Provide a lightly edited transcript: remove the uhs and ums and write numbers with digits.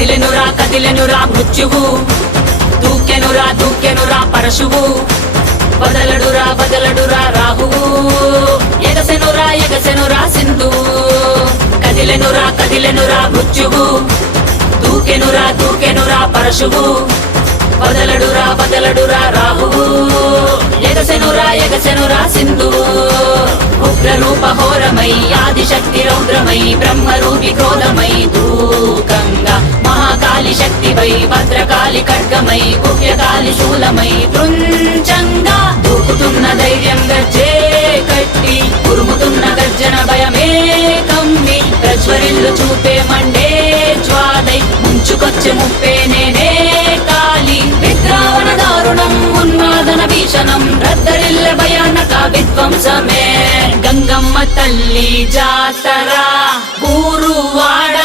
కదిలెనురా మృత్యువు, దూకెనురా పరశువు, వదలడురా రాహువు, ఎగసెనురా సింధువు. కదిలెనురా మృత్యువు, దూకెనురా పరశువు, వదలడురా రాహువు, ఎగసెనురా సింధువు. ఉగ్రరూప ఘోరమై ఆదిశక్తి రౌద్రమై బ్రహ్మరూపి క్రోధమై దూకంగా మహాకాళి శక్తివై భద్రకాళి ఖడ్గమై గుహ్యకాళి శూలమై తృంచంగా దూకుతున్న ధైర్యం గర్జే కట్టి ఉరుముతున్న గర్జన భయమే కమ్మి ప్రజ్వరిల్లు చూపే మండే జ్వాలై ముంచుకొచ్చే ముప్పే నేనే కాళి. విద్రావణ దారుణం ఉన్మాదన భీషణం రద్దరిల్ల భయానక విధ్వంసమే. గంగమ్మ తల్లి జాతర ఊరువాడ